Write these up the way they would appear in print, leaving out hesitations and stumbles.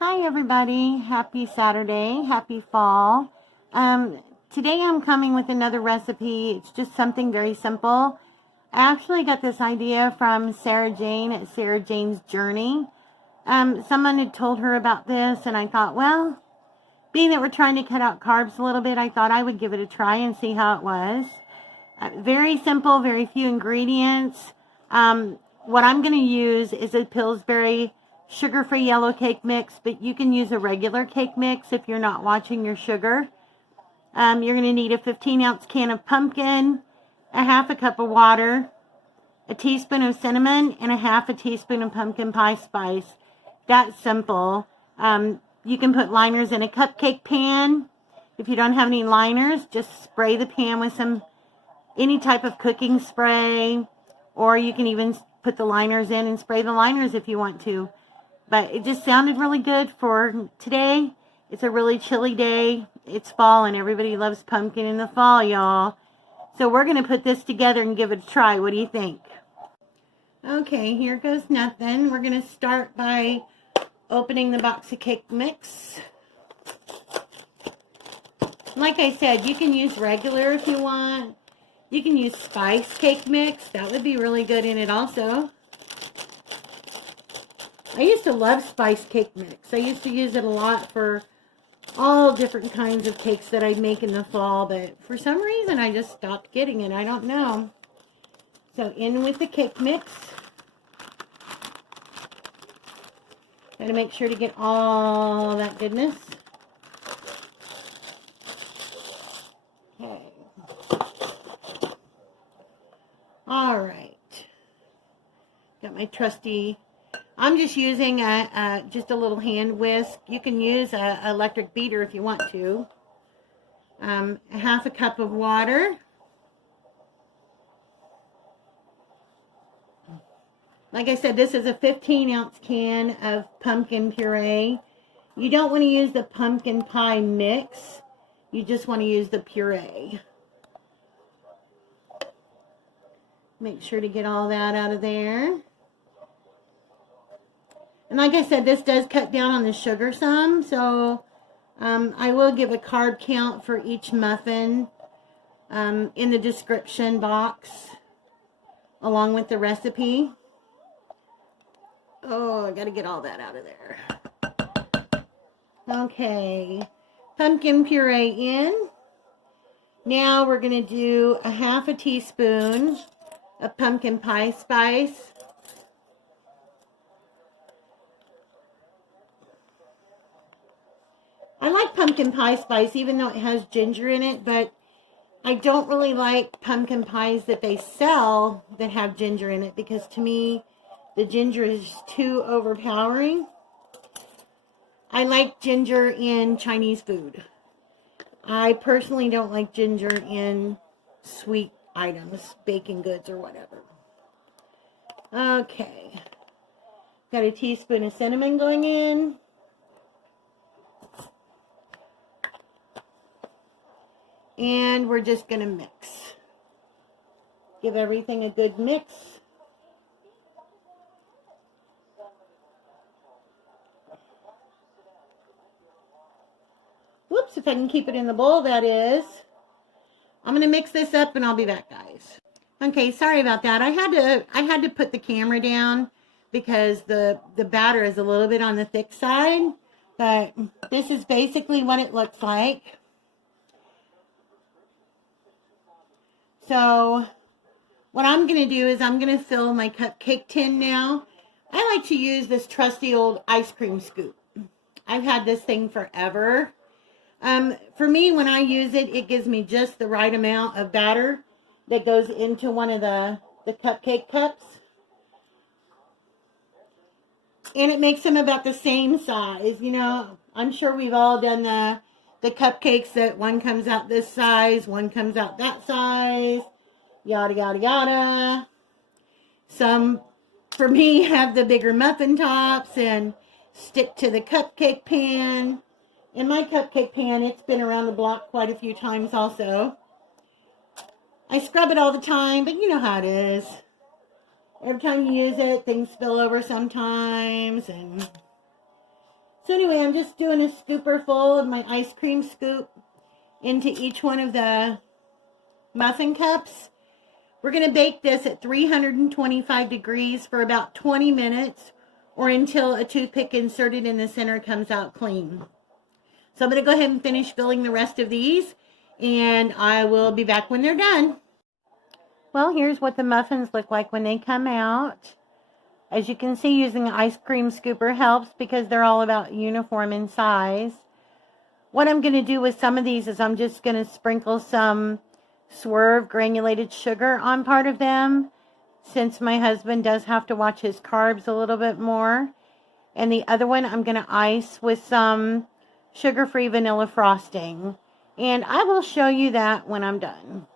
Hi everybody, happy Saturday, happy fall. Today I'm coming with another recipe. It's just something very simple. I actually got this idea from Sarah Jane at Sarah Jane's Journey. Someone had told her about this and I thought, well, being that we're trying to cut out carbs a little bit, I thought I would give it a try and see how it was. Very simple, very few ingredients. What I'm going to use is a Pillsbury Sugar-free Yellow cake mix, but you can use a regular cake mix if you're not watching your sugar. You're going to need a 15-ounce can of pumpkin, a half a cup of water, a teaspoon of cinnamon, and a half a teaspoon of pumpkin pie spice. That's simple. You can put liners in a cupcake pan. If you don't have any liners, just spray the pan with any type of cooking spray, or you can even put the liners in and spray the liners if you want to. But it just sounded really good for today. It's a really chilly day. It's fall and everybody loves pumpkin in the fall, y'all. So we're going to put this together and give it a try. What do you think? Okay, here goes nothing. We're going to start by opening the box of cake mix. Like I said, you can use regular if you want. You can use spice cake mix. That would be really good in it also. I used to love spice cake mix. I used to use it a lot for all different kinds of cakes that I'd make in the fall, but for some reason I just stopped getting it. I don't know. So in with the cake mix. Gotta make sure to get all that goodness. Okay. All right. Got my trusty... I'm just using just a little hand whisk. You can use an electric beater if you want to. Half a cup of water. Like I said, this is a 15-ounce can of pumpkin puree. You don't want to use the pumpkin pie mix. You just want to use the puree. Make sure to get all that out of there. And like I said, this does cut down on the sugar some, so I will give a carb count for each muffin in the description box, along with the recipe. Oh, I got to get all that out of there. Okay, pumpkin puree in. Now we're going to do a half a teaspoon of pumpkin pie spice. I like pumpkin pie spice, even though it has ginger in it, but I don't really like pumpkin pies that they sell that have ginger in it, because to me, the ginger is too overpowering. I like ginger in Chinese food. I personally don't like ginger in sweet items, baking goods or whatever. Okay. Got a teaspoon of cinnamon going in. And we're just going to mix. Give everything a good mix. Whoops, if I can keep it in the bowl, that is. I'm going to mix this up and I'll be back, guys. Okay, sorry about that. I had to put the camera down because the batter is a little bit on the thick side. But this is basically what it looks like. So what I'm going to do is I'm going to fill my cupcake tin now. I like to use this trusty old ice cream scoop. I've had this thing forever. For me, when I use it, it gives me just the right amount of batter that goes into one of the cupcake cups. And it makes them about the same size. You know, I'm sure we've all done the cupcakes that one comes out this size, one comes out that size, yada, yada, yada. Some, for me, have the bigger muffin tops and stick to the cupcake pan. In my cupcake pan, it's been around the block quite a few times also. I scrub it all the time, but you know how it is. Every time you use it, things spill over sometimes. And So anyway, I'm just doing a scooper full of my ice cream scoop into each one of the muffin cups. We're going to bake this at 325 degrees for about 20 minutes or until a toothpick inserted in the center comes out clean. So I'm going to go ahead and finish filling the rest of these, and I will be back when they're done. Well, here's what the muffins look like when they come out. As you can see, using an ice cream scooper helps because they're all about uniform in size. What I'm going to do with some of these is I'm just going to sprinkle some Swerve granulated sugar on part of them, since my husband does have to watch his carbs a little bit more. And the other one I'm going to ice with some sugar-free vanilla frosting. And I will show you that when I'm done.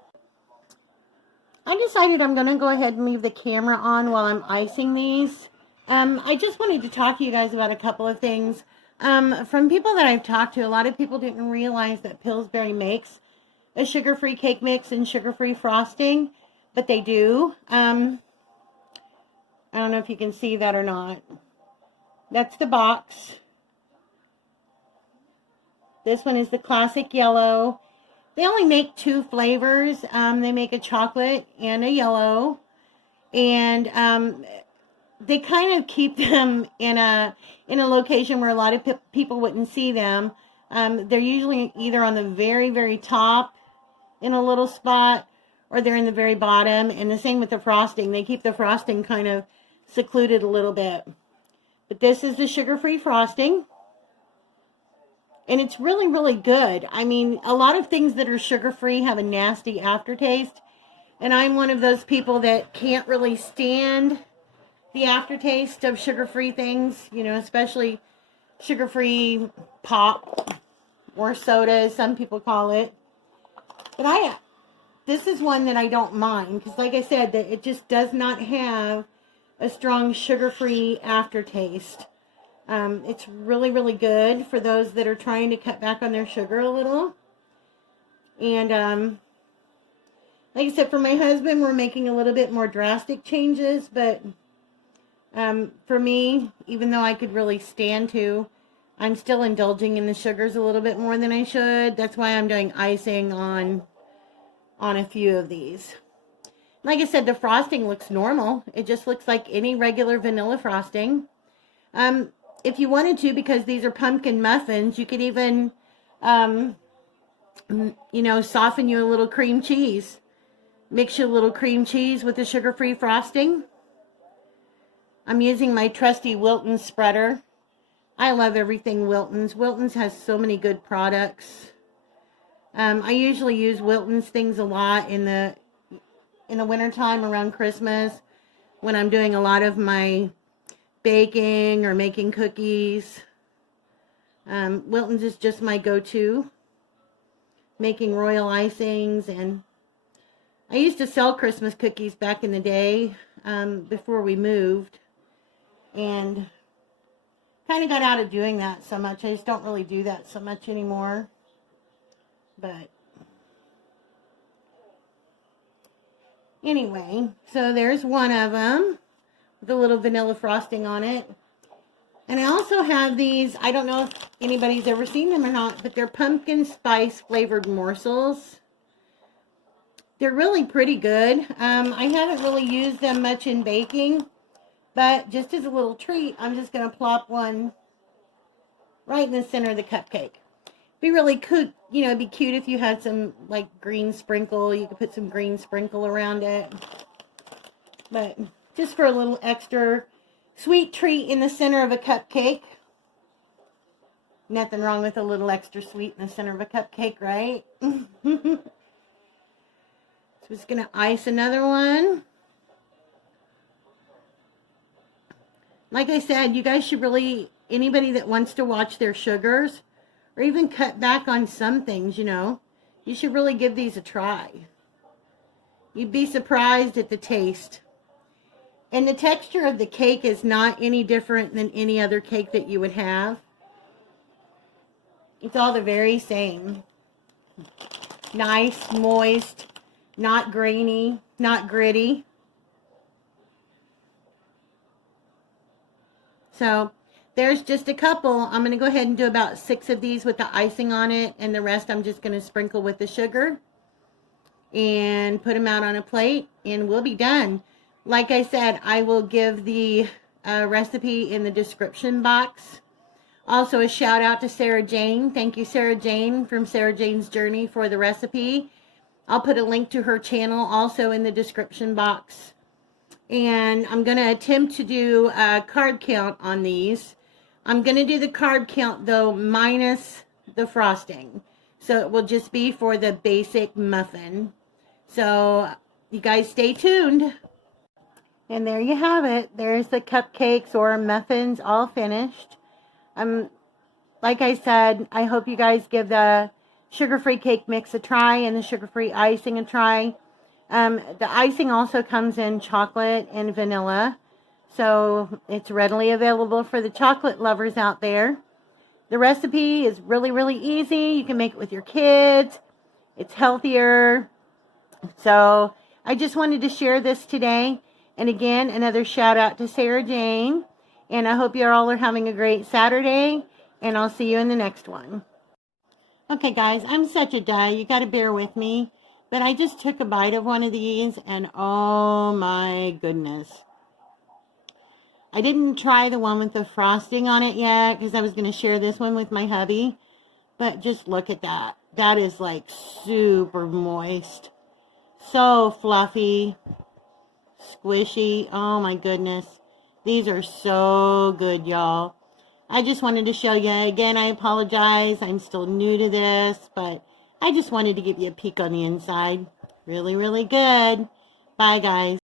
I decided I'm going to go ahead and leave the camera on while I'm icing these. I just wanted to talk to you guys about a couple of things. From people that I've talked to, a lot of people didn't realize that Pillsbury makes a sugar-free cake mix and sugar-free frosting, but they do. I don't know if you can see that or not. That's the box. This one is the classic yellow. They only make 2 flavors. They make a chocolate and a yellow. And they kind of keep them in a location where a lot of people wouldn't see them. They're usually either on the very, very top in a little spot, or they're in the very bottom. And the same with the frosting. They keep the frosting kind of secluded a little bit. But this is the sugar-free frosting. And it's really, really good. I mean, a lot of things that are sugar-free have a nasty aftertaste. And I'm one of those people that can't really stand the aftertaste of sugar-free things. You know, especially sugar-free pop or soda, as some people call it. But this is one that I don't mind. Because like I said, that it just does not have a strong sugar-free aftertaste. It's really, really good for those that are trying to cut back on their sugar a little. And like I said, for my husband, we're making a little bit more drastic changes. But for me, even though I could really stand to, I'm still indulging in the sugars a little bit more than I should. That's why I'm doing icing on a few of these. Like I said, the frosting looks normal. It just looks like any regular vanilla frosting. If you wanted to, because these are pumpkin muffins, you could even, you know, soften you a little cream cheese. Mix you a little cream cheese with the sugar-free frosting. I'm using my trusty Wilton's spreader. I love everything Wilton's. Wilton's has so many good products. I usually use Wilton's things a lot in the wintertime around Christmas, when I'm doing a lot of my baking or making cookies. Wilton's is just my go-to. Making royal icings, and I used to sell Christmas cookies back in the day, before we moved, and kind of got out of doing that so much. I just don't really do that so much anymore. But anyway, so there's one of them with a little vanilla frosting on it. And I also have these, I don't know if anybody's ever seen them or not, but they're pumpkin spice flavored morsels. They're really pretty good. I haven't really used them much in baking, but just as a little treat, I'm just going to plop one right in the center of the cupcake. Be really cute, you know, it'd be cute if you had some like green sprinkle. You could put some green sprinkle around it. But just for a little extra sweet treat in the center of a cupcake. Nothing wrong with a little extra sweet in the center of a cupcake, right? So I'm just going to ice another one. Like I said, you guys should really, anybody that wants to watch their sugars, or even cut back on some things, you know, you should really give these a try. You'd be surprised at the taste. And the texture of the cake is not any different than any other cake that you would have. It's all the very same. Nice, moist, not grainy, not gritty. So there's just a couple. I'm going to go ahead and do about 6 of these with the icing on it, and the rest I'm just going to sprinkle with the sugar and put them out on a plate, and we'll be done. Like I said, I will give the recipe in the description box. Also, a shout out to Sarah Jane. Thank you, Sarah Jane from Sarah Jane's Journey, for the recipe. I'll put a link to her channel also in the description box. And I'm going to attempt to do a carb count on these. I'm going to do the carb count, though, minus the frosting. So it will just be for the basic muffin. So you guys stay tuned. And there you have it. There's the cupcakes or muffins all finished. Like I said, I hope you guys give the sugar-free cake mix a try and the sugar-free icing a try. The icing also comes in chocolate and vanilla, so it's readily available for the chocolate lovers out there. The recipe is really, really easy. You can make it with your kids. It's healthier. So I just wanted to share this today. And again, another shout out to Sarah Jane. And I hope you all are having a great Saturday. And I'll see you in the next one. Okay, guys, I'm such a die. You got to bear with me. But I just took a bite of one of these, and oh my goodness. I didn't try the one with the frosting on it yet, because I was going to share this one with my hubby. But just look at that. That is like super moist. So fluffy. Squishy. Oh my goodness. These are so good, y'all. I just wanted to show you. Again, I apologize. I'm still new to this, but I just wanted to give you a peek on the inside. Really, really good. Bye, guys.